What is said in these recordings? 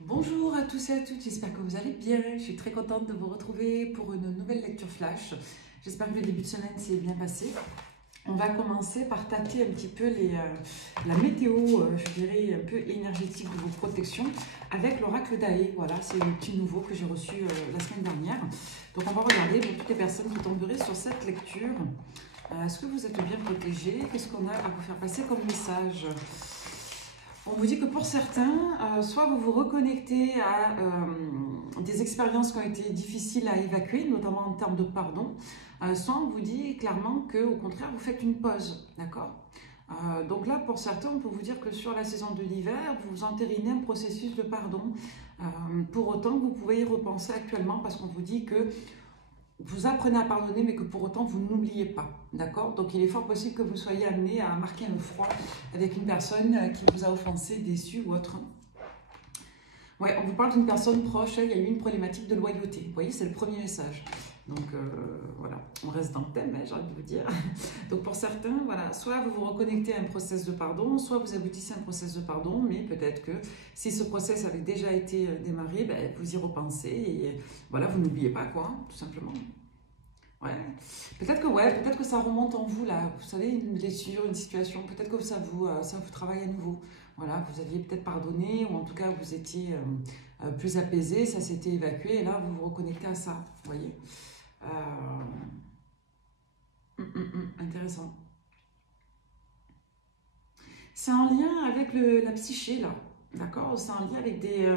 Bonjour à tous et à toutes, j'espère que vous allez bien. Je suis très contente de vous retrouver pour une nouvelle lecture flash. J'espère que le début de semaine s'est bien passé. On va commencer par tâter un petit peu la météo, je dirais, un peu énergétique de vos protections avec l'oracle d'Aé. Voilà, c'est le petit nouveau que j'ai reçu la semaine dernière. Donc on va regarder pour toutes les personnes qui tomberaient sur cette lecture. Est-ce que vous êtes bien protégés? Qu'est-ce qu'on a à vous faire passer comme message? On vous dit que pour certains, soit vous vous reconnectez à des expériences qui ont été difficiles à évacuer, notamment en termes de pardon, soit on vous dit clairement qu'au contraire, vous faites une pause, d'accord? Donc là, pour certains, on peut vous dire que sur la saison de l'hiver, vous entérinez un processus de pardon. Pour autant, vous pouvez y repenser actuellement parce qu'on vous dit que vous apprenez à pardonner, mais que pour autant, vous n'oubliez pas. D'accord? Donc, il est fort possible que vous soyez amené à marquer un froid avec une personne qui vous a offensé, déçu ou autre. Ouais, on vous parle d'une personne proche, il y a eu une problématique de loyauté. Vous voyez, c'est le premier message. Donc, voilà, on reste dans le thème, j'ai envie de vous dire. Donc, pour certains, voilà, soit vous vous reconnectez à un process de pardon, soit vous aboutissez à un process de pardon, mais peut-être que si ce process avait déjà été démarré, vous y repensez et voilà, vous n'oubliez pas, quoi, tout simplement. Ouais, peut-être que ça remonte en vous là, vous savez, une blessure, une situation, peut-être que ça vous travaille à nouveau. Voilà, vous aviez peut-être pardonné, ou en tout cas vous étiez plus apaisé, ça s'était évacué, et là vous vous reconnectez à ça, vous voyez. Euh, Intéressant. C'est en lien avec la psyché là. D'accord? C'est en lien avec des.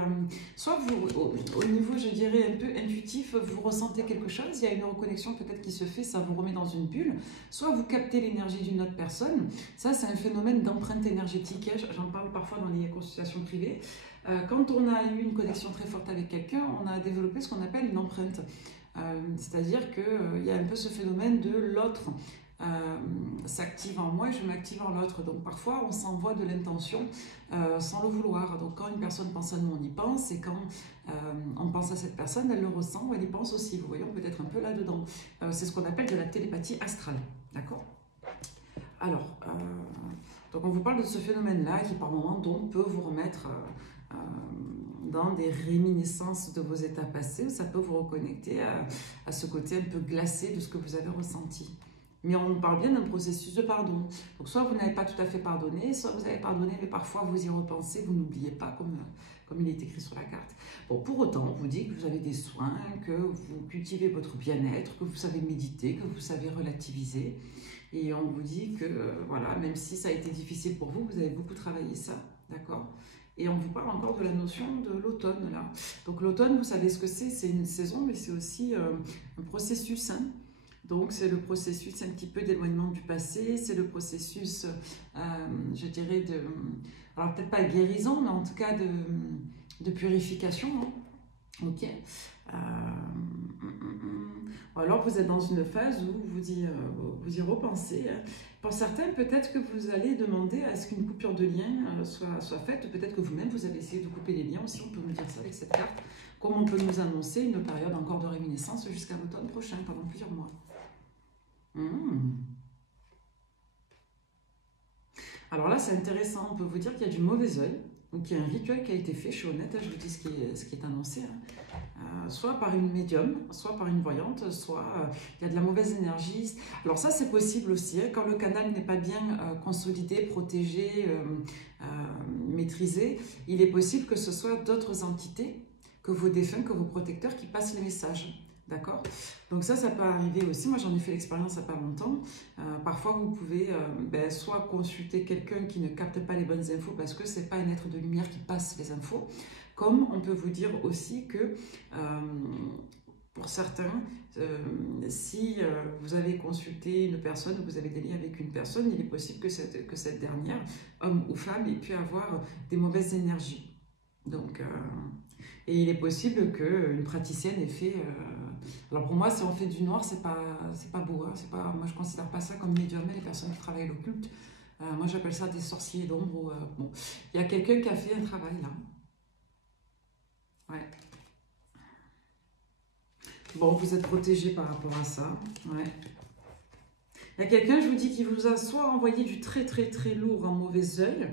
Soit vous, au niveau, je dirais, un peu intuitif, vous ressentez quelque chose, il y a une reconnexion peut-être qui se fait, ça vous remet dans une bulle. Soit vous captez l'énergie d'une autre personne. Ça, c'est un phénomène d'empreinte énergétique. J'en parle parfois dans les consultations privées. Quand on a eu une connexion très forte avec quelqu'un, on a développé ce qu'on appelle une empreinte. C'est-à-dire qu'il y a un peu ce phénomène de l'autre s'active en moi et je m'active en l'autre. Donc parfois on s'envoie de l'intention sans le vouloir. Donc quand une personne pense à nous, on y pense, et quand on pense à cette personne, elle le ressent ou elle y pense aussi. Vous voyez, on peut être un peu là-dedans. C'est ce qu'on appelle de la télépathie astrale. D'accord? Alors, donc on vous parle de ce phénomène-là qui par moment donc peut vous remettre dans des réminiscences de vos états passés, où ça peut vous reconnecter à ce côté un peu glacé de ce que vous avez ressenti. Mais on parle bien d'un processus de pardon. Donc soit vous n'avez pas tout à fait pardonné, soit vous avez pardonné, mais parfois vous y repensez, vous n'oubliez pas comme il est écrit sur la carte. Bon, pour autant, on vous dit que vous avez des soins, que vous cultivez votre bien-être, que vous savez méditer, que vous savez relativiser. Et on vous dit que, voilà, même si ça a été difficile pour vous, vous avez beaucoup travaillé ça, d'accord? Et on vous parle encore de la notion de l'automne, là. Donc l'automne, vous savez ce que c'est une saison, mais c'est aussi un processus, hein. Donc c'est le processus un petit peu d'éloignement du passé, c'est le processus, je dirais, alors peut-être pas guérison, mais en tout cas de purification, hein. Ok. Ou alors vous êtes dans une phase où vous y repensez. Pour certains, peut-être que vous allez demander à ce qu'une coupure de lien soit faite. Peut-être que vous-même, vous avez essayé de couper les liens aussi. On peut nous dire ça avec cette carte. Comme on peut nous annoncer une période encore de réminiscence jusqu'à l'automne prochain, pendant plusieurs mois. Alors là, c'est intéressant. On peut vous dire qu'il y a du mauvais œil. Donc il y a un rituel qui a été fait, je suis honnête, je vous dis ce qui est annoncé, hein. Soit par une médium, soit par une voyante, soit il y a de la mauvaise énergie. Alors ça c'est possible aussi, hein, quand le canal n'est pas bien consolidé, protégé, maîtrisé, il est possible que ce soit d'autres entités que vos défunts, que vos protecteurs qui passent les messages. D'accord? Donc ça peut arriver aussi. Moi, j'en ai fait l'expérience il n'y a pas longtemps. Parfois, vous pouvez soit consulter quelqu'un qui ne capte pas les bonnes infos parce que ce n'est pas un être de lumière qui passe les infos, comme on peut vous dire aussi que pour certains, si vous avez consulté une personne ou vous avez des liens avec une personne, il est possible que cette dernière, homme ou femme, ait pu avoir des mauvaises énergies. Donc, et il est possible qu'une praticienne ait fait... alors pour moi, si on fait du noir, c'est pas beau. Hein, moi, je ne considère pas ça comme médium, les personnes qui travaillent l'occulte. Moi, j'appelle ça des sorciers d'ombre. Bon, il y a quelqu'un qui a fait un travail là. Ouais. Bon, vous êtes protégé par rapport à ça. Ouais. Il y a quelqu'un, je vous dis, qui vous a soit envoyé du très très très lourd en mauvais œil,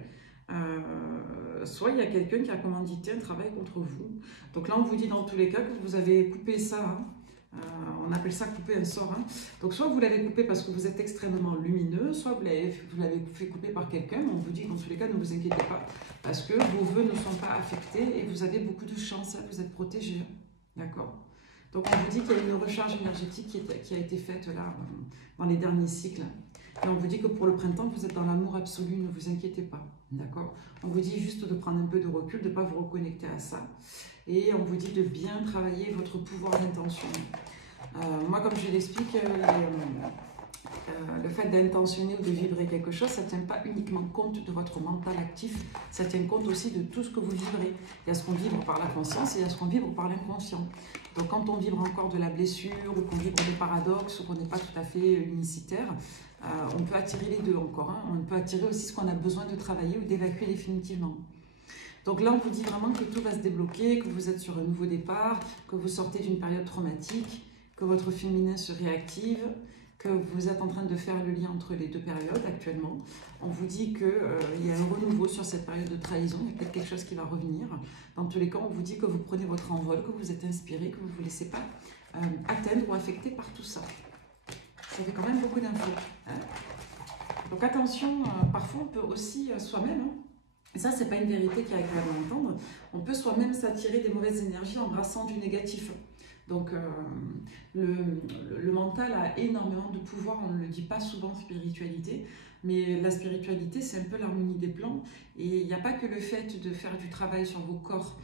soit il y a quelqu'un qui a commandité un travail contre vous. Donc là, on vous dit dans tous les cas que vous avez coupé ça. Hein. On appelle ça couper un sort. Hein. Donc soit vous l'avez coupé parce que vous êtes extrêmement lumineux, soit vous l'avez fait couper par quelqu'un. On vous dit qu'en tous les cas, ne vous inquiétez pas, parce que vos vœux ne sont pas affectés et vous avez beaucoup de chance, hein, vous êtes protégés. D'accord? Donc on vous dit qu'il y a une recharge énergétique qui a été faite là, dans les derniers cycles. Et on vous dit que pour le printemps, vous êtes dans l'amour absolu, ne vous inquiétez pas. D'accord? On vous dit juste de prendre un peu de recul, de ne pas vous reconnecter à ça. Et on vous dit de bien travailler votre pouvoir d'intention. Moi, comme je l'explique, le fait d'intentionner ou de vibrer quelque chose, ça ne tient pas uniquement compte de votre mental actif, ça tient compte aussi de tout ce que vous vibrez. Il y a ce qu'on vibre par la conscience et il y a ce qu'on vibre par l'inconscient. Donc quand on vibre encore de la blessure ou qu'on vibre des paradoxes ou qu'on n'est pas tout à fait unicitaire, on peut attirer les deux encore. Hein. On peut attirer aussi ce qu'on a besoin de travailler ou d'évacuer définitivement. Donc là, on vous dit vraiment que tout va se débloquer, que vous êtes sur un nouveau départ, que vous sortez d'une période traumatique, que votre féminin se réactive, que vous êtes en train de faire le lien entre les deux périodes actuellement. On vous dit qu'il y a un renouveau sur cette période de trahison, il y a peut-être quelque chose qui va revenir. Dans tous les cas, on vous dit que vous prenez votre envol, que vous êtes inspiré, que vous ne vous laissez pas atteindre ou affecter par tout ça. Ça fait quand même beaucoup d'infos. Hein. Donc attention, parfois on peut aussi soi-même, hein, et ça c'est pas une vérité qui est agréable à entendre, on peut soi-même s'attirer des mauvaises énergies en brassant du négatif. Donc le mental a énormément de pouvoir, on ne le dit pas souvent spiritualité, mais la spiritualité c'est un peu l'harmonie des plans, et il n'y a pas que le fait de faire du travail sur vos corps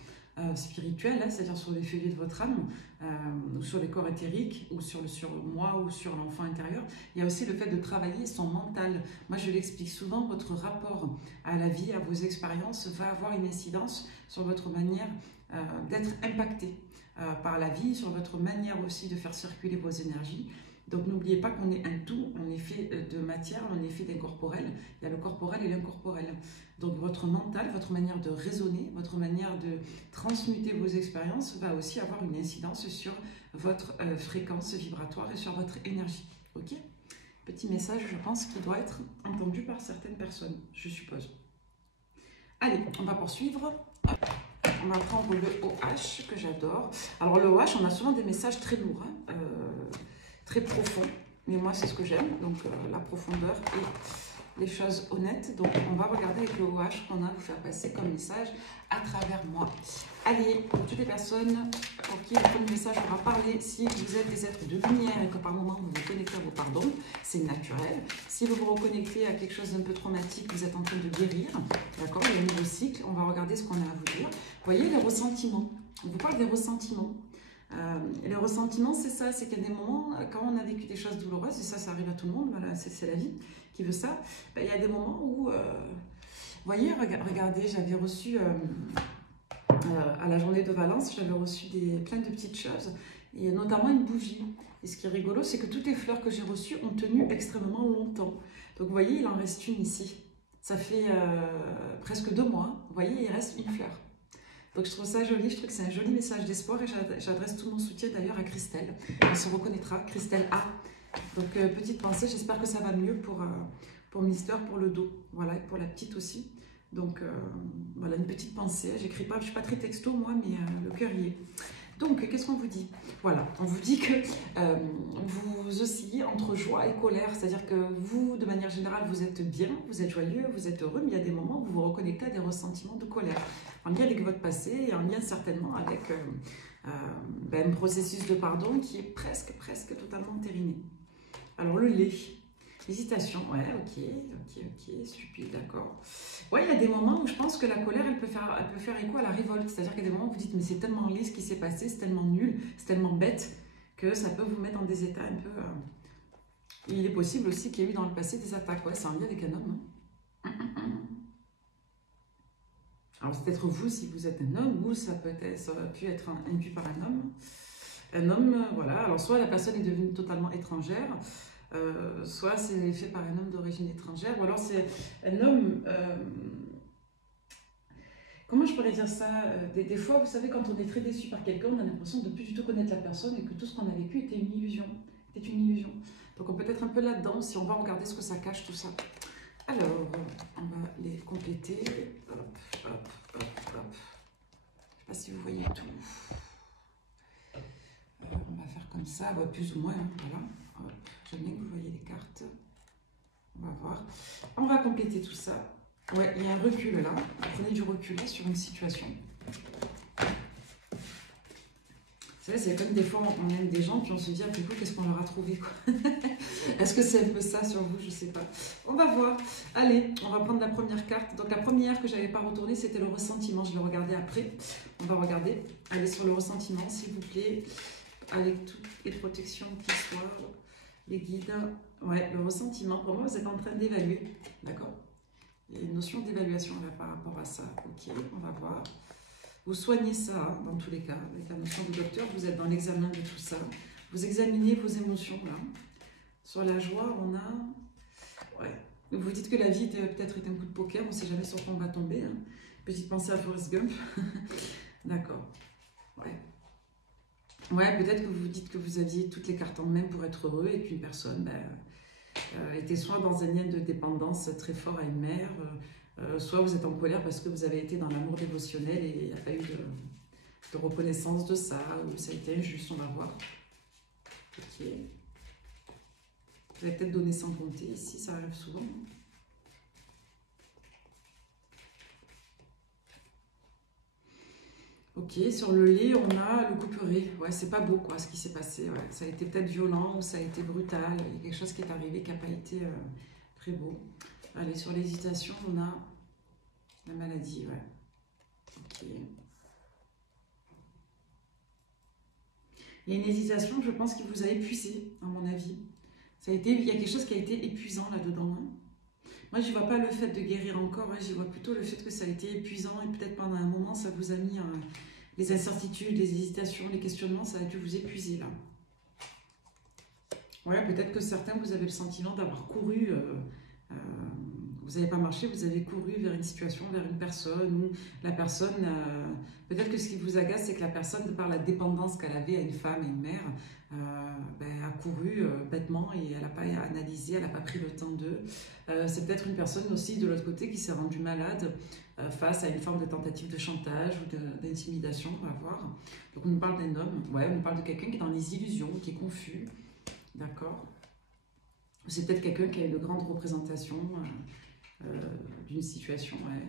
spirituels, hein, c'est-à-dire sur les feuillets de votre âme, ou sur les corps éthériques, ou sur moi, ou sur l'enfant intérieur, il y a aussi le fait de travailler son mental. Moi je l'explique souvent, votre rapport à la vie, à vos expériences va avoir une incidence sur votre manière d'être impacté par la vie, sur votre manière aussi de faire circuler vos énergies. Donc n'oubliez pas qu'on est un tout, on est fait de matière, on est fait d'incorporel. Il y a le corporel et l'incorporel. Donc votre mental, votre manière de raisonner, votre manière de transmuter vos expériences va aussi avoir une incidence sur votre fréquence vibratoire et sur votre énergie. Ok? Petit message, je pense, qui doit être entendu par certaines personnes, je suppose. Allez, on va poursuivre. On va prendre le OH, que j'adore. Alors le OH, on a souvent des messages très lourds, hein, très profonds. Mais moi, c'est ce que j'aime, donc la profondeur et les choses honnêtes. Donc on va regarder avec le OH qu'on a à vous faire passer comme message à travers moi. Allez, pour toutes les personnes pour qui le premier message aura parlé, si vous êtes des êtres de lumière et que par moment vous vous connectez à vos pardons, c'est naturel. Si vous vous reconnectez à quelque chose d'un peu traumatique, vous êtes en train de guérir, d'accord, il y a un nouveau cycle, on va regarder ce qu'on a à vous dire. Vous voyez les ressentiments, on vous parle des ressentiments. Les ressentiments, c'est ça, c'est qu'il y a des moments, quand on a vécu des choses douloureuses, et ça arrive à tout le monde, voilà, c'est la vie qui veut ça, ben, il y a des moments où, vous voyez, regardez, j'avais reçu, à la journée de Valence, j'avais reçu plein de petites choses, et notamment une bougie. Et ce qui est rigolo, c'est que toutes les fleurs que j'ai reçues ont tenu extrêmement longtemps. Donc vous voyez, il en reste une ici. Ça fait presque 2 mois, vous voyez, il reste une fleur. Donc je trouve ça joli, je trouve que c'est un joli message d'espoir et j'adresse tout mon soutien d'ailleurs à Christelle. Elle se reconnaîtra, Christelle A. Donc petite pensée, j'espère que ça va mieux pour Mister, pour le dos, voilà, et pour la petite aussi. Donc voilà, une petite pensée, j'écris pas, je suis pas très texto moi, mais le cœur y est. Donc, qu'est-ce qu'on vous dit? Voilà, on vous dit que vous oscillez entre joie et colère, c'est-à-dire que vous, de manière générale, vous êtes bien, vous êtes joyeux, vous êtes heureux, mais il y a des moments où vous vous reconnectez à des ressentiments de colère, en lien avec votre passé et en lien certainement avec un processus de pardon qui est presque totalement entériné. Alors, le lait. Hésitation, ouais, ok, stupide, d'accord. Ouais, il y a des moments où je pense que la colère, elle peut faire écho à la révolte. C'est-à-dire qu'il y a des moments où vous dites, mais c'est tellement laid ce qui s'est passé, c'est tellement nul, c'est tellement bête, que ça peut vous mettre dans des états un peu... Il est possible aussi qu'il y ait eu dans le passé des attaques. Ouais, c'est un lien avec un homme. Hein. Alors, c'est peut-être vous si vous êtes un homme, ou ça aurait pu être induit par un homme. Un homme, voilà. Alors, soit la personne est devenue totalement étrangère, soit c'est fait par un homme d'origine étrangère, ou alors c'est un homme... comment je pourrais dire ça? Des fois, vous savez, quand on est très déçu par quelqu'un, on a l'impression de ne plus du tout connaître la personne et que tout ce qu'on a vécu était une illusion. Donc on peut être un peu là-dedans si on va regarder ce que ça cache, tout ça. Alors, on va les compléter. Hop, hop, hop, hop. Je ne sais pas si vous voyez tout. On va faire comme ça, bah, plus ou moins, hein, voilà. J'aime bien que vous voyez les cartes. On va voir. On va compléter tout ça. Ouais, il y a un recul là. Prenez du recul sur une situation. C'est comme des fois on aime des gens puis on se dit, ah, du coup, qu'est-ce qu'on leur a trouvé quoi. Est-ce que c'est un peu ça sur vous? Je sais pas. On va voir. Allez, on va prendre la première carte. Donc la première que j'avais pas retournée, c'était le ressentiment. Je l'ai regardé après. On va regarder. Allez sur le ressentiment, s'il vous plaît. Avec toutes les protections qui soient, les guides. Ouais, le ressentiment. Pour moi, vous êtes en train d'évaluer. D'accord? Il y a une notion d'évaluation là par rapport à ça. Ok, on va voir. Vous soignez ça, hein, dans tous les cas, avec la notion de docteur, vous êtes dans l'examen de tout ça. Vous examinez vos émotions, là. Sur la joie, on a... Ouais. Vous dites que la vie peut-être est un coup de poker, on ne sait jamais sur quoi on va tomber. Hein. Petite pensée à Forrest Gump. D'accord. Ouais. Ouais, peut-être que vous dites que vous aviez toutes les cartes en main pour être heureux et qu'une personne était soit dans un lien de dépendance très fort à une mère, soit vous êtes en colère parce que vous avez été dans l'amour dévotionnel et il n'y a pas eu de reconnaissance de ça, ou ça a été injuste, on va voir. Ok. Vous avez peut-être donné sans compter, ici ça arrive souvent. Ok, sur le lait, on a le couperet. Ouais, c'est pas beau quoi ce qui s'est passé. Ouais. Ça a été peut-être violent ou ça a été brutal. Il y a quelque chose qui est arrivé qui n'a pas été très beau. Allez, sur l'hésitation, on a la maladie. Ouais. Ok. Il y a une hésitation, je pense, qui vous a épuisé, à mon avis. Il y a quelque chose qui a été épuisant là-dedans. Hein. Moi, je ne vois pas le fait de guérir encore, hein. J'y vois plutôt le fait que ça a été épuisant et peut-être pendant un moment, ça vous a mis les incertitudes, les hésitations, les questionnements, ça a dû vous épuiser là. Ouais, peut-être que certains, vous avez le sentiment d'avoir couru, vous n'avez pas marché, vous avez couru vers une situation, vers une personne, ou la personne, peut-être que ce qui vous agace, c'est que la personne, de par la dépendance qu'elle avait à une femme et une mère, a couru bêtement et elle n'a pas analysé, elle n'a pas pris le temps d'eux. C'est peut-être une personne aussi de l'autre côté qui s'est rendue malade face à une forme de tentative de chantage ou d'intimidation, on va voir. Donc on nous parle d'un homme, ouais, on nous parle de quelqu'un qui est dans les illusions, qui est confus, d'accord. C'est peut-être quelqu'un qui a une grande représentation d'une situation, ouais.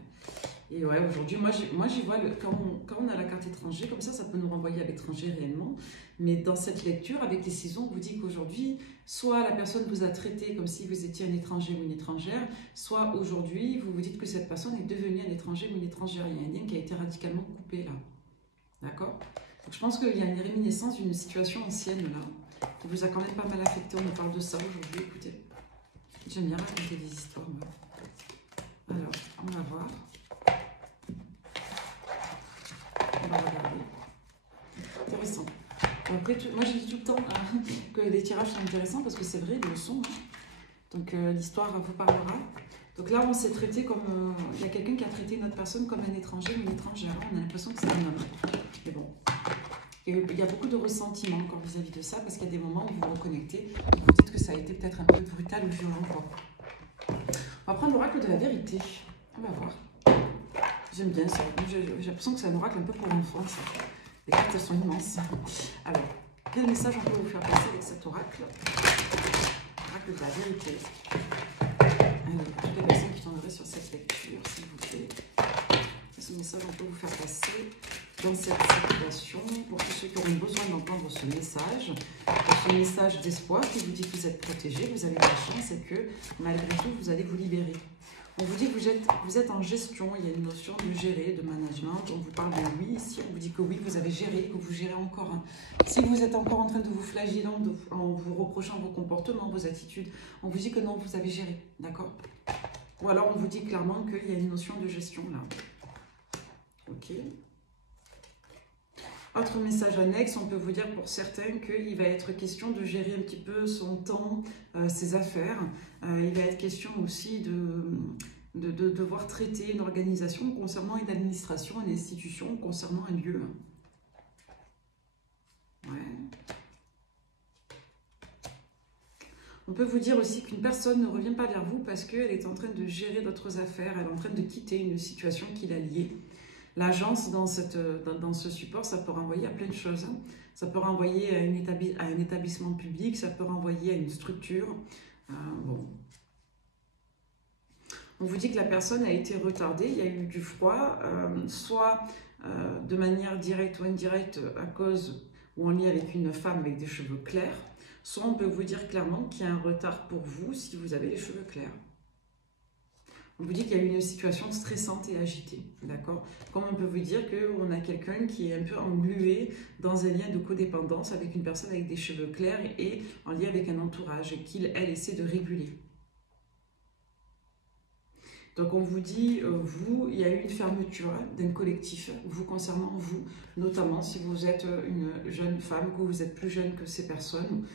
Et ouais, aujourd'hui, moi j'y vois, quand on a la carte étranger, comme ça peut nous renvoyer à l'étranger réellement. Mais dans cette lecture, avec les saisons, on vous dit qu'aujourd'hui, soit la personne vous a traité comme si vous étiez un étranger ou une étrangère, soit aujourd'hui, vous vous dites que cette personne est devenue un étranger ou une étrangère. Il y a un lien qui a été radicalement coupé là. D'accord? Donc je pense qu'il y a une réminiscence d'une situation ancienne là, qui vous a quand même pas mal affecté. On nous parle de ça aujourd'hui, écoutez. J'aime bien raconter des histoires, moi. Alors, on va voir. On va regarder. Intéressant. Après, moi, je dis tout le temps que les tirages sont intéressants parce que c'est vrai, ils le sont. Donc, l'histoire vous parlera. Donc là, on s'est traité comme... il y a quelqu'un qui a traité notre personne comme un étranger ou une étrangère. On a l'impression que c'est un homme. Mais bon. Et il y a beaucoup de ressentiment encore vis-à-vis de ça parce qu'il y a des moments où vous vous reconnectez. Vous dites que ça a été peut-être un peu brutal ou violent, quoi. On va prendre l'oracle de la vérité. On va voir. J'aime bien ça. J'ai l'impression que c'est un oracle un peu pour l'enfant. Les cartes, elles sont immenses. Alors, quel message on peut vous faire passer avec cet oracle? Oracle de la vérité. Allez, pour toutes les personnes qui tomberaient sur cette lecture, s'il vous plaît. Quel message on peut vous faire passer dans cette situation pour tous ceux qui auront besoin d'entendre ce message? Ce message d'espoir qui vous dit que vous êtes protégé, vous avez de la chance et que malgré tout, vous allez vous libérer. On vous dit que vous êtes en gestion, il y a une notion de gérer, de management. On vous parle de oui, ici on vous dit que oui, vous avez géré, que vous gérez encore. Si vous êtes encore en train de vous flageller en vous reprochant vos comportements, vos attitudes, on vous dit que non, vous avez géré, d'accord? Ou alors on vous dit clairement qu'il y a une notion de gestion là. Ok. Autre message annexe, on peut vous dire pour certains qu'il va être question de gérer un petit peu son temps, ses affaires. Il va être question aussi de devoir traiter une organisation concernant une administration, une institution, concernant un lieu. Ouais. On peut vous dire aussi qu'une personne ne revient pas vers vous parce qu'elle est en train de gérer d'autres affaires, elle est en train de quitter une situation qui l'a liée. L'agence, dans ce support, ça peut renvoyer à plein de choses. Hein. Ça peut renvoyer à un établissement public, ça peut renvoyer à une structure. Bon. On vous dit que la personne a été retardée, il y a eu du froid, soit de manière directe ou indirecte à cause ou en lien avec une femme avec des cheveux clairs, soit on peut vous dire clairement qu'il y a un retard pour vous si vous avez les cheveux clairs. On vous dit qu'il y a eu une situation stressante et agitée, d'accord? Comme on peut vous dire qu'on a quelqu'un qui est un peu englué dans un lien de codépendance avec une personne avec des cheveux clairs et en lien avec un entourage et elle essaie de réguler. Donc on vous dit, vous, il y a eu une fermeture d'un collectif, vous concernant vous, notamment si vous êtes une jeune femme, que vous êtes plus jeune que ces personnes,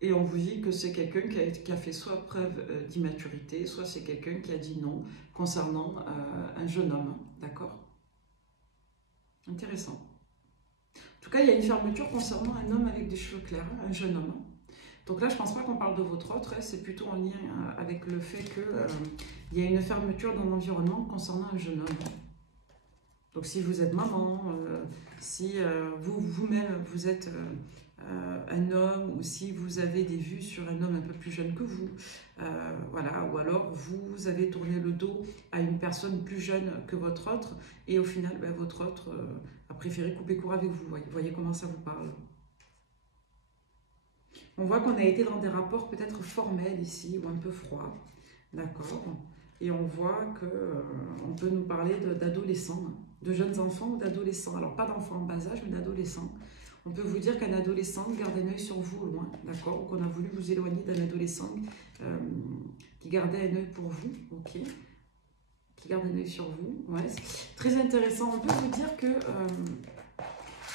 et on vous dit que c'est quelqu'un qui a fait soit preuve d'immaturité, soit c'est quelqu'un qui a dit non concernant un jeune homme, d'accord? Intéressant. En tout cas, il y a une fermeture concernant un homme avec des cheveux clairs, un jeune homme. Donc là, je ne pense pas qu'on parle de votre autre, c'est plutôt en lien avec le fait qu'il y a une fermeture dans l'environnement concernant un jeune homme. Donc si vous êtes maman, si vous-même vous êtes un homme, ou si vous avez des vues sur un homme un peu plus jeune que vous, voilà, ou alors vous avez tourné le dos à une personne plus jeune que votre autre, et au final, ben, votre autre a préféré couper court avec vous. Vous voyez comment ça vous parle? On voit qu'on a été dans des rapports peut-être formels ici, ou un peu froids, d'accord? Et on voit qu'on peut nous parler d'adolescents, de jeunes enfants ou d'adolescents. Alors pas d'enfants en bas âge, mais d'adolescents. On peut vous dire qu'un adolescent garde un œil sur vous au loin, d'accord? Ou qu'on a voulu vous éloigner d'un adolescent qui gardait un œil pour vous, ok? Qui garde un œil sur vous, ouais. Très intéressant. On peut vous dire que...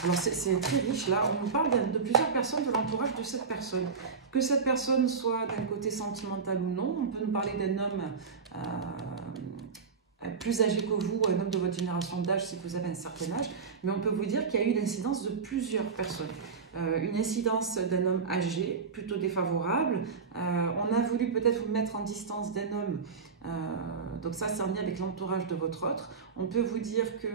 alors c'est très riche là, on nous parle de plusieurs personnes de l'entourage de cette personne. Que cette personne soit d'un côté sentimental ou non, on peut nous parler d'un homme plus âgé que vous, ou un homme de votre génération d'âge si vous avez un certain âge, mais on peut vous dire qu'il y a eu l'incidence de plusieurs personnes. Une incidence d'un homme âgé, plutôt défavorable. On a voulu peut-être vous mettre en distance d'un homme, donc ça c'est en lien avec l'entourage de votre autre. On peut vous dire que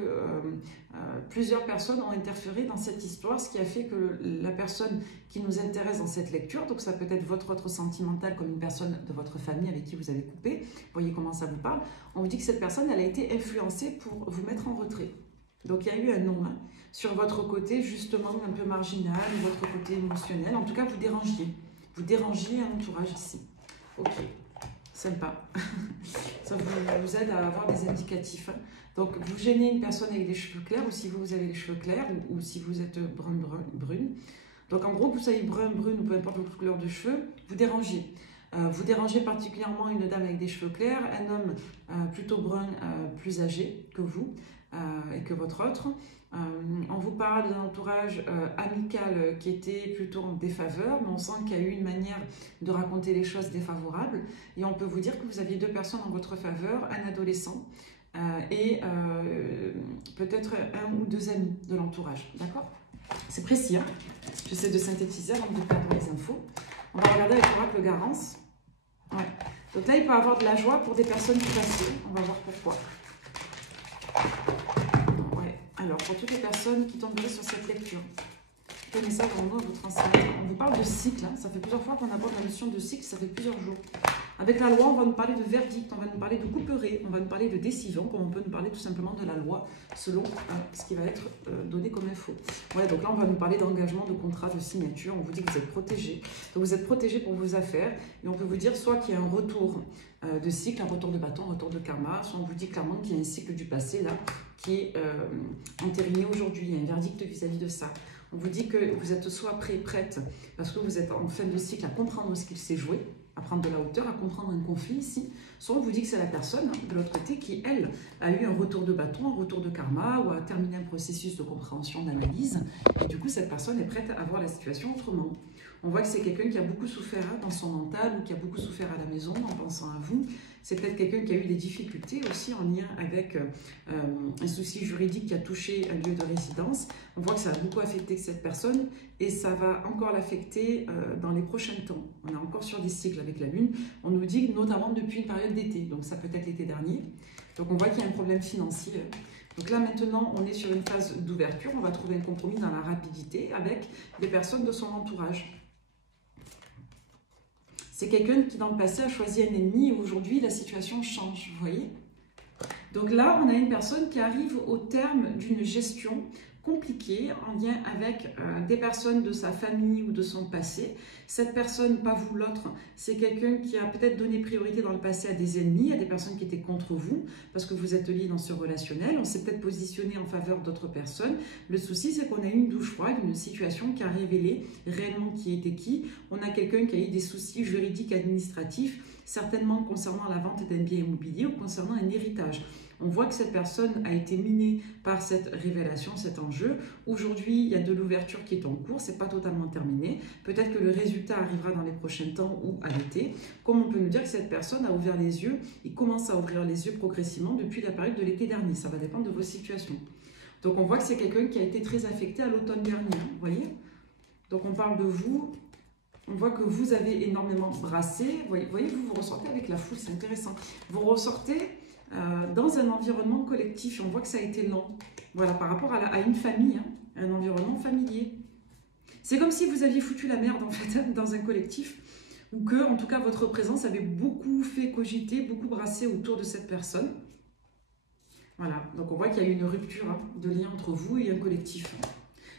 plusieurs personnes ont interféré dans cette histoire, ce qui a fait que la personne qui nous intéresse dans cette lecture, donc ça peut être votre autre sentimental comme une personne de votre famille avec qui vous avez coupé, vous voyez comment ça vous parle, on vous dit que cette personne elle a été influencée pour vous mettre en retrait. Donc il y a eu un non, hein, sur votre côté justement un peu marginal, votre côté émotionnel, en tout cas vous dérangiez un entourage ici. Ok, sympa, ça vous aide à avoir des indicatifs. Donc vous gênez une personne avec des cheveux clairs, ou si vous avez les cheveux clairs, ou si vous êtes brune. Donc en gros, que vous soyez brune, ou peu importe votre couleur de cheveux, vous dérangez. Vous dérangez particulièrement une dame avec des cheveux clairs, un homme plutôt brun, plus âgé que vous et que votre autre. On vous parle d'un entourage amical qui était plutôt en défaveur, mais on sent qu'il y a eu une manière de raconter les choses défavorables. Et on peut vous dire que vous aviez deux personnes en votre faveur, un adolescent et peut-être un ou deux amis de l'entourage. D'accord? C'est précis, hein? J'essaie de synthétiser avant de perdre les infos. On va regarder avec l'oracle Garance. Ouais. Donc là, il peut y avoir de la joie pour des personnes qui passent. On va voir pourquoi. Ouais. Alors, pour toutes les personnes qui tomberaient sur cette lecture, quel message on vous transmettre? On vous parle de cycle. Hein. Ça fait plusieurs fois qu'on aborde la notion de cycle, ça fait plusieurs jours. Avec la loi, on va nous parler de verdict, on va nous parler de couperet, on va nous parler de décision, comme on peut nous parler tout simplement de la loi, selon ce qui va être donné comme info. Ouais, donc là, on va nous parler d'engagement, de contrat, de signature. On vous dit que vous êtes protégé. Donc vous êtes protégé pour vos affaires. Et on peut vous dire soit qu'il y a un retour de cycle, un retour de bâton, un retour de karma, soit on vous dit clairement qu'il y a un cycle du passé là qui est entériné aujourd'hui. Il y a un verdict vis-à-vis de ça. On vous dit que vous êtes soit prêt, prête, parce que vous êtes en fin de cycle à comprendre ce qu'il s'est joué, à prendre de la hauteur, à comprendre un conflit ici, Soit on vous dit que c'est la personne de l'autre côté qui, elle, a eu un retour de bâton, un retour de karma ou a terminé un processus de compréhension, d'analyse. Et du coup, cette personne est prête à voir la situation autrement. On voit que c'est quelqu'un qui a beaucoup souffert dans son mental ou qui a beaucoup souffert à la maison en pensant à vous. C'est peut-être quelqu'un qui a eu des difficultés aussi en lien avec un souci juridique qui a touché un lieu de résidence. On voit que ça a beaucoup affecté cette personne et ça va encore l'affecter dans les prochains temps. On est encore sur des cycles avec la Lune. On nous dit notamment depuis une période d'été, donc ça peut être l'été dernier. Donc on voit qu'il y a un problème financier. Donc là maintenant, on est sur une phase d'ouverture. On va trouver un compromis dans la rapidité avec des personnes de son entourage. C'est quelqu'un qui, dans le passé, a choisi un ennemi et aujourd'hui, la situation change, vous voyez? Donc là, on a une personne qui arrive au terme d'une gestion compliquée en lien avec des personnes de sa famille ou de son passé. Cette personne, pas vous l'autre, c'est quelqu'un qui a peut-être donné priorité dans le passé à des ennemis, à des personnes qui étaient contre vous, parce que vous êtes liés dans ce relationnel. On s'est peut-être positionné en faveur d'autres personnes. Le souci, c'est qu'on a eu une douche froide, une situation qui a révélé réellement qui était qui. On a quelqu'un qui a eu des soucis juridiques, administratifs, certainement concernant la vente d'un bien immobilier ou concernant un héritage. On voit que cette personne a été minée par cette révélation, cet enjeu. Aujourd'hui, il y a de l'ouverture qui est en cours, c'est pas totalement terminé. Peut-être que le résultat arrivera dans les prochains temps ou à l'été. Comme on peut nous dire que cette personne a ouvert les yeux, il commence à ouvrir les yeux progressivement depuis la période de l'été dernier. Ça va dépendre de vos situations. Donc on voit que c'est quelqu'un qui a été très affecté à l'automne dernier, vous voyez? Donc on parle de vous. On voit que vous avez énormément brassé. Vous voyez, vous ressortez avec la foule, c'est intéressant. Vous ressortez dans un environnement collectif. On voit que ça a été lent. Voilà, par rapport à une famille, hein, un environnement familier. C'est comme si vous aviez foutu la merde, en fait, dans un collectif, ou que, en tout cas, votre présence avait beaucoup fait cogiter, beaucoup brassé autour de cette personne. Voilà, donc on voit qu'il y a eu une rupture hein, de lien entre vous et un collectif.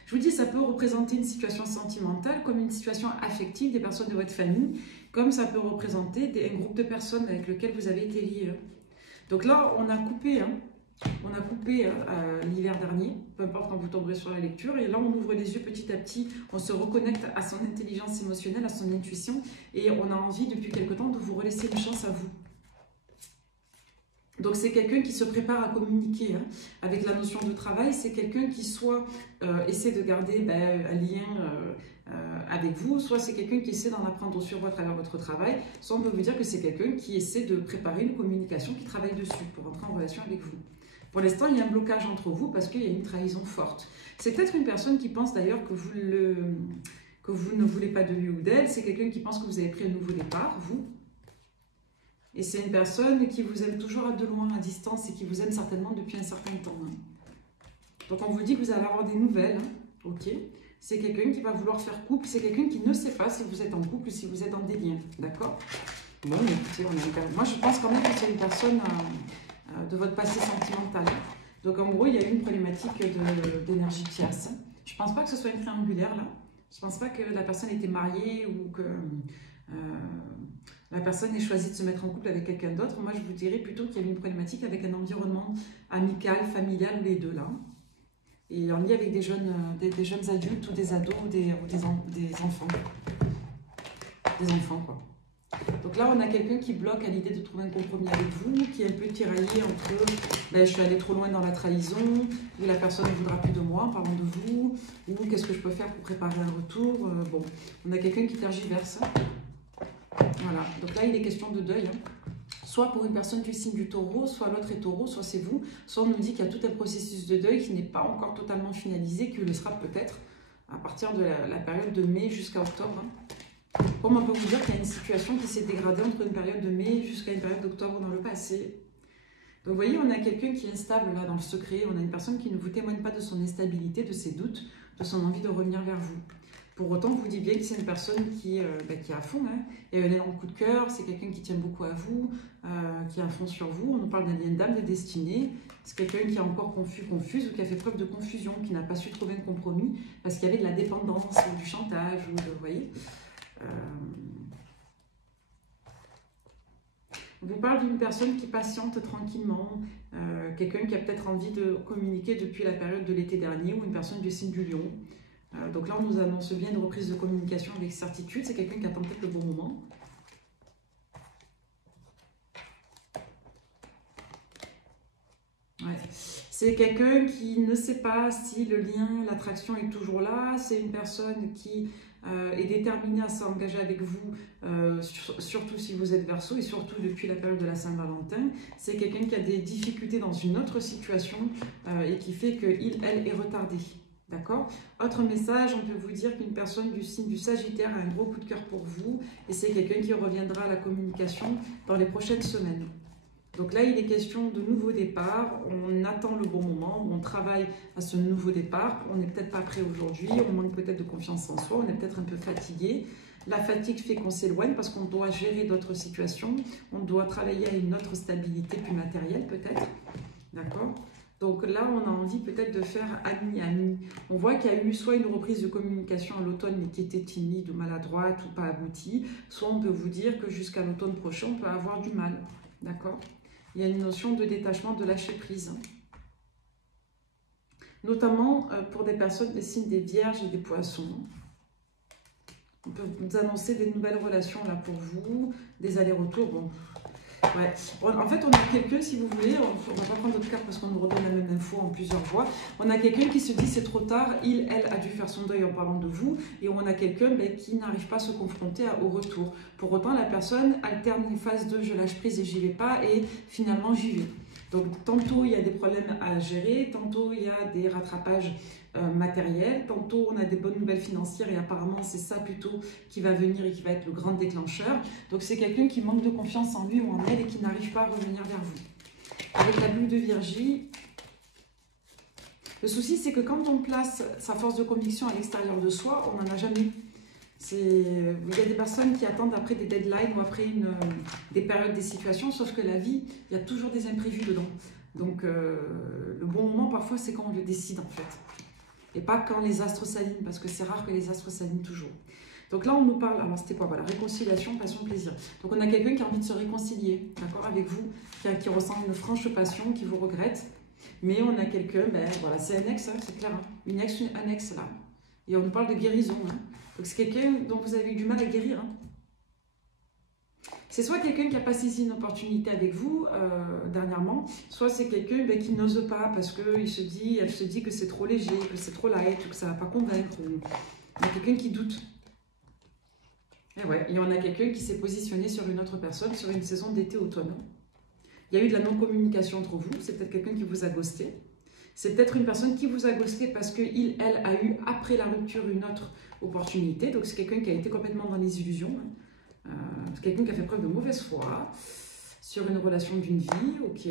Je vous dis, ça peut représenter une situation sentimentale comme une situation affective des personnes de votre famille, comme ça peut représenter un groupe de personnes avec lesquelles vous avez été liés. Donc là, on a coupé, l'hiver dernier, peu importe quand vous tomberez sur la lecture, et là, on ouvre les yeux petit à petit, on se reconnecte à son intelligence émotionnelle, à son intuition, et on a envie, depuis quelque temps, de vous relaisser une chance à vous. Donc c'est quelqu'un qui se prépare à communiquer hein, avec la notion de travail, c'est quelqu'un qui soit essaie de garder un lien avec vous, soit c'est quelqu'un qui essaie d'en apprendre sur vous à travers votre travail, soit on peut vous dire que c'est quelqu'un qui essaie de préparer une communication, qui travaille dessus pour entrer en relation avec vous. Pour l'instant, il y a un blocage entre vous parce qu'il y a une trahison forte. C'est peut-être une personne qui pense d'ailleurs que vous ne voulez pas de lui ou d'elle, c'est quelqu'un qui pense que vous avez pris un nouveau départ, vous. Et c'est une personne qui vous aime toujours de loin, à distance, et qui vous aime certainement depuis un certain temps. Hein. Donc on vous dit que vous allez avoir des nouvelles, hein. Ok. C'est quelqu'un qui va vouloir faire couple, c'est quelqu'un qui ne sait pas si vous êtes en couple ou si vous êtes dans des liens, d'accord? Bon, écoutez, moi je pense quand même que c'est une personne de votre passé sentimental. Donc en gros, il y a eu une problématique d'énergie tierce. Je ne pense pas que ce soit une triangulaire là. Je ne pense pas que la personne était mariée ou que... la personne ait choisi de se mettre en couple avec quelqu'un d'autre. Moi, je vous dirais plutôt qu'il y a une problématique avec un environnement amical, familial, ou les deux là. Et en lien avec des jeunes adultes ou des ados ou des enfants. Des enfants, quoi. Donc là, on a quelqu'un qui bloque à l'idée de trouver un compromis avec vous, qui est un peu tiraillé entre je suis allé trop loin dans la trahison, ou la personne ne voudra plus de moi en parlant de vous, ou qu'est-ce que je peux faire pour préparer un retour. Bon, on a quelqu'un qui tergiverse. Voilà, donc là il est question de deuil, hein. Soit pour une personne du signe du taureau, soit l'autre est taureau, soit c'est vous, soit on nous dit qu'il y a tout un processus de deuil qui n'est pas encore totalement finalisé, qui le sera peut-être à partir de la période de mai jusqu'à octobre. Hein. Comme on peut vous dire qu'il y a une situation qui s'est dégradée entre une période de mai jusqu'à une période d'octobre dans le passé. Donc vous voyez, on a quelqu'un qui est instable là dans le secret, on a une personne qui ne vous témoigne pas de son instabilité, de ses doutes, de son envie de revenir vers vous. Pour autant, vous dites bien que c'est une personne qui est à fond, hein, et un énorme coup de cœur, c'est quelqu'un qui tient beaucoup à vous, qui est à fond sur vous. On nous parle d'un lien d'âme, de destinée. C'est quelqu'un qui est encore confuse ou qui a fait preuve de confusion, qui n'a pas su trouver un compromis parce qu'il y avait de la dépendance ou du chantage, ou vous voyez. On vous parle d'une personne qui patiente tranquillement, quelqu'un qui a peut-être envie de communiquer depuis la période de l'été dernier, ou une personne du signe du lion. Donc là, on nous annonce bien une reprise de communication avec certitude. C'est quelqu'un qui attend peut-être le bon moment. C'est quelqu'un qui ne sait pas si le lien, l'attraction est toujours là. C'est une personne qui est déterminée à s'engager avec vous, surtout si vous êtes Verseau et surtout depuis la période de la Saint-Valentin. C'est quelqu'un qui a des difficultés dans une autre situation et qui fait qu'il, elle, est retardée. D'accord? Autre message, on peut vous dire qu'une personne du signe du Sagittaire a un gros coup de cœur pour vous et c'est quelqu'un qui reviendra à la communication dans les prochaines semaines. Donc là, il est question de nouveau départ, on attend le bon moment, on travaille à ce nouveau départ, on n'est peut-être pas prêt aujourd'hui, on manque peut-être de confiance en soi, on est peut-être un peu fatigué. La fatigue fait qu'on s'éloigne parce qu'on doit gérer d'autres situations, on doit travailler à une autre stabilité plus matérielle peut-être, d'accord? Donc là, on a envie peut-être de faire ami-ami. On voit qu'il y a eu soit une reprise de communication à l'automne, mais qui était timide ou maladroite ou pas aboutie, soit on peut vous dire que jusqu'à l'automne prochain, on peut avoir du mal. D'accord? Il y a une notion de détachement, de lâcher prise. Notamment pour des personnes des signes des Vierges et des Poissons. On peut vous annoncer des nouvelles relations là pour vous, des allers-retours. Bon. Ouais. En fait, on a quelqu'un, si vous voulez, on ne va pas prendre d'autres cartes parce qu'on nous redonne la même info en plusieurs voix. On a quelqu'un qui se dit c'est trop tard, il, elle a dû faire son deuil en parlant de vous, et on a quelqu'un qui n'arrive pas à se confronter au retour. Pour autant, la personne alterne une phase de je lâche prise et j'y vais pas, et finalement j'y vais. Donc tantôt il y a des problèmes à gérer, tantôt il y a des rattrapages matériels, tantôt on a des bonnes nouvelles financières et apparemment c'est ça plutôt qui va venir et qui va être le grand déclencheur. Donc c'est quelqu'un qui manque de confiance en lui ou en elle et qui n'arrive pas à revenir vers vous. Avec la boule de Virgie, le souci c'est que quand on place sa force de conviction à l'extérieur de soi, on n'en a jamais. Il y a des personnes qui attendent après des deadlines ou après des périodes, des situations, sauf que la vie, il y a toujours des imprévus dedans. Donc le bon moment parfois c'est quand on le décide en fait. Et pas quand les astres s'alignent, parce que c'est rare que les astres s'alignent toujours. Donc là on nous parle, alors c'était quoi? Voilà, réconciliation, passion, plaisir. Donc on a quelqu'un qui a envie de se réconcilier, d'accord, avec vous, qui ressent une franche passion, qui vous regrette. Mais on a quelqu'un, ben voilà, c'est un ex, hein, c'est clair, hein, un ex là. Et on nous parle de guérison, hein. Donc c'est quelqu'un dont vous avez eu du mal à guérir. Hein. C'est soit quelqu'un qui n'a pas saisi une opportunité avec vous dernièrement, soit c'est quelqu'un qui n'ose pas parce qu'elle se dit que c'est trop léger, que c'est trop light, que ça ne va pas convaincre. Il y a quelqu'un qui doute. Et ouais, il y en a quelqu'un qui s'est positionné sur une autre personne sur une saison d'été-automne. Il y a eu de la non-communication entre vous, c'est peut-être quelqu'un qui vous a ghosté. C'est peut-être une personne qui vous a ghosté parce qu'il, elle, a eu, après la rupture, une autre opportunité. Donc, c'est quelqu'un qui a été complètement dans les illusions. C'est quelqu'un qui a fait preuve de mauvaise foi sur une relation d'une vie. Ok.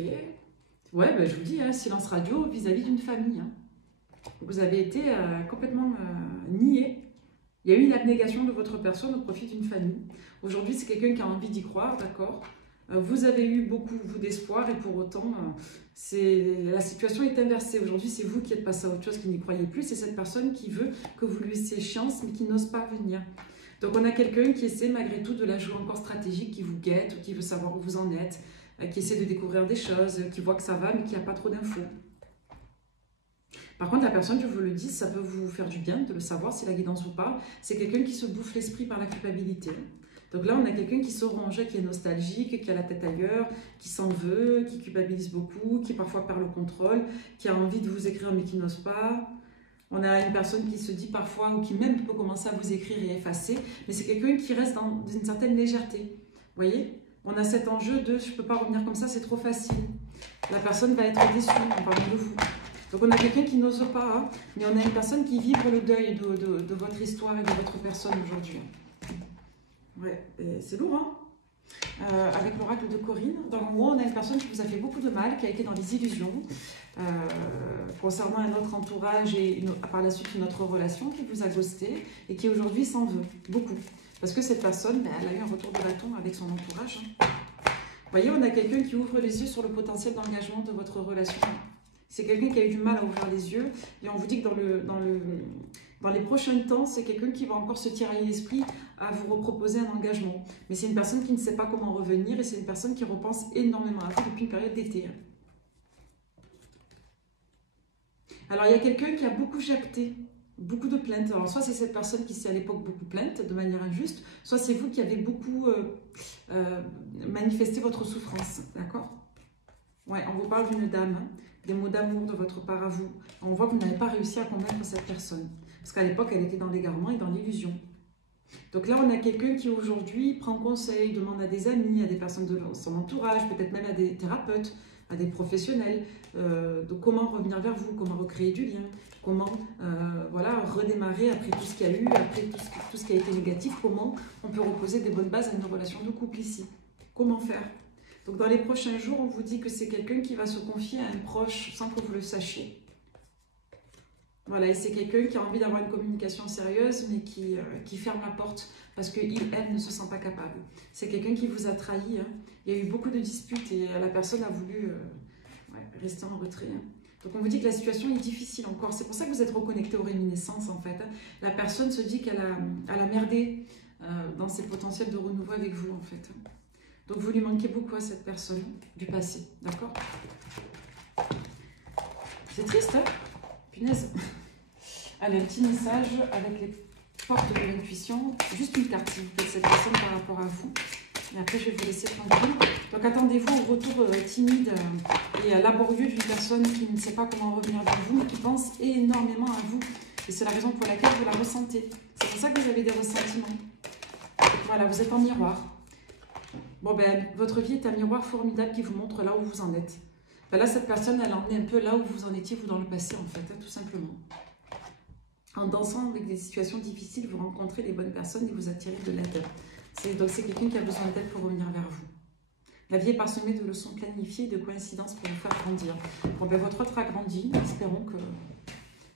Ouais, ben, je vous dis, hein, silence radio vis-à-vis d'une famille. Hein. Vous avez été complètement nié. Il y a eu une abnégation de votre personne au profit d'une famille. Aujourd'hui, c'est quelqu'un qui a envie d'y croire, d'accord ? Vous avez eu beaucoup, vous, d'espoir et pour autant, la situation est inversée. Aujourd'hui, c'est vous qui êtes passé à autre chose, qui n'y croyez plus. C'est cette personne qui veut que vous lui laissiez chance, mais qui n'ose pas venir. Donc, on a quelqu'un qui essaie malgré tout de la jouer encore stratégique, qui vous guette, ou qui veut savoir où vous en êtes, qui essaie de découvrir des choses, qui voit que ça va, mais qui n'a pas trop d'infos. Par contre, la personne, je vous le dis, ça peut vous faire du bien de le savoir si la guidance vous parle. C'est quelqu'un qui se bouffe l'esprit par la culpabilité. Donc là, on a quelqu'un qui se ronge, qui est nostalgique, qui a la tête ailleurs, qui s'en veut, qui culpabilise beaucoup, qui parfois perd le contrôle, qui a envie de vous écrire mais qui n'ose pas. On a une personne qui se dit parfois, ou qui même peut commencer à vous écrire et effacer, mais c'est quelqu'un qui reste dans une certaine légèreté. Vous voyez? On a cet enjeu de « je ne peux pas revenir comme ça, c'est trop facile ». La personne va être déçue en parlant de vous. Donc on a quelqu'un qui n'ose pas, hein, mais on a une personne qui vibre le deuil de votre histoire et de votre personne aujourd'hui. Ouais, c'est lourd, hein, avec l'oracle de Corinne. Dans le mois, on a une personne qui vous a fait beaucoup de mal, qui a été dans les illusions, concernant un autre entourage et par la suite une autre relation qui vous a ghosté et qui aujourd'hui s'en veut, beaucoup. Parce que cette personne, elle a eu un retour de bâton avec son entourage. Hein. Vous voyez, on a quelqu'un qui ouvre les yeux sur le potentiel d'engagement de votre relation. C'est quelqu'un qui a eu du mal à ouvrir les yeux et on vous dit que dans les prochains temps, c'est quelqu'un qui va encore se tirailler l'esprit à vous reproposer un engagement. Mais c'est une personne qui ne sait pas comment revenir et c'est une personne qui repense énormément à vous depuis une période d'été. Alors, il y a quelqu'un qui a beaucoup jacté, beaucoup de plaintes. Alors, soit c'est cette personne qui s'est à l'époque beaucoup plainte de manière injuste, soit c'est vous qui avez beaucoup manifesté votre souffrance, d'accord ? Ouais, on vous parle d'une dame des mots d'amour de votre part à vous. On voit que vous n'avez pas réussi à convaincre cette personne. Parce qu'à l'époque, elle était dans l'égarement et dans l'illusion. Donc là, on a quelqu'un qui aujourd'hui prend conseil, demande à des amis, à des personnes de son entourage, peut-être même à des thérapeutes, à des professionnels, de comment revenir vers vous, comment recréer du lien, comment voilà, redémarrer après tout ce qu'il y a eu, après tout ce qui a été négatif, comment on peut reposer des bonnes bases à une relation de couple ici. Comment faire? Donc dans les prochains jours, on vous dit que c'est quelqu'un qui va se confier à un proche sans que vous le sachiez. Voilà, et c'est quelqu'un qui a envie d'avoir une communication sérieuse, mais qui ferme la porte parce qu'il, elle, ne se sent pas capable. C'est quelqu'un qui vous a trahi. Hein. Il y a eu beaucoup de disputes et la personne a voulu rester en retrait. Hein. Donc on vous dit que la situation est difficile encore. C'est pour ça que vous êtes reconnecté aux réminiscences, en fait. Hein. La personne se dit qu'elle a merdé dans ses potentiels de renouveau avec vous, en fait. Donc vous lui manquez beaucoup à cette personne du passé, d'accord? C'est triste, hein? Punaise. Allez, un petit message avec les portes de l'intuition. Juste une carte, s'il vous plaît, de cette personne par rapport à vous. Et après, je vais vous laisser tranquille. Donc, attendez-vous au retour timide et laborieux d'une personne qui ne sait pas comment revenir vers vous, mais qui pense énormément à vous. Et c'est la raison pour laquelle vous la ressentez. C'est pour ça que vous avez des ressentiments. Voilà, vous êtes en miroir. Bon, ben, votre vie est un miroir formidable qui vous montre là où vous en êtes. Ben là, cette personne, elle en est un peu là où vous en étiez, vous, dans le passé, en fait, hein, tout simplement. En dansant avec des situations difficiles, vous rencontrez les bonnes personnes et vous attirez de l'aide. Donc, c'est quelqu'un qui a besoin d'aide pour revenir vers vous. La vie est parsemée de leçons planifiées et de coïncidences pour vous faire grandir. Bon, ben, votre autre a grandi. Espérons que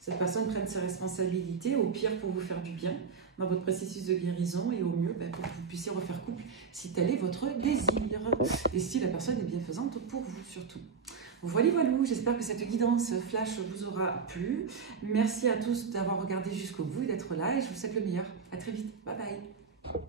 cette personne prenne ses responsabilités, au pire pour vous faire du bien dans votre processus de guérison et au mieux ben, pour que vous puissiez refaire couple si tel est votre désir et si la personne est bienfaisante pour vous surtout. Voilà, j'espère que cette guidance flash vous aura plu. Merci à tous d'avoir regardé jusqu'au bout et d'être là et je vous souhaite le meilleur. À très vite. Bye bye.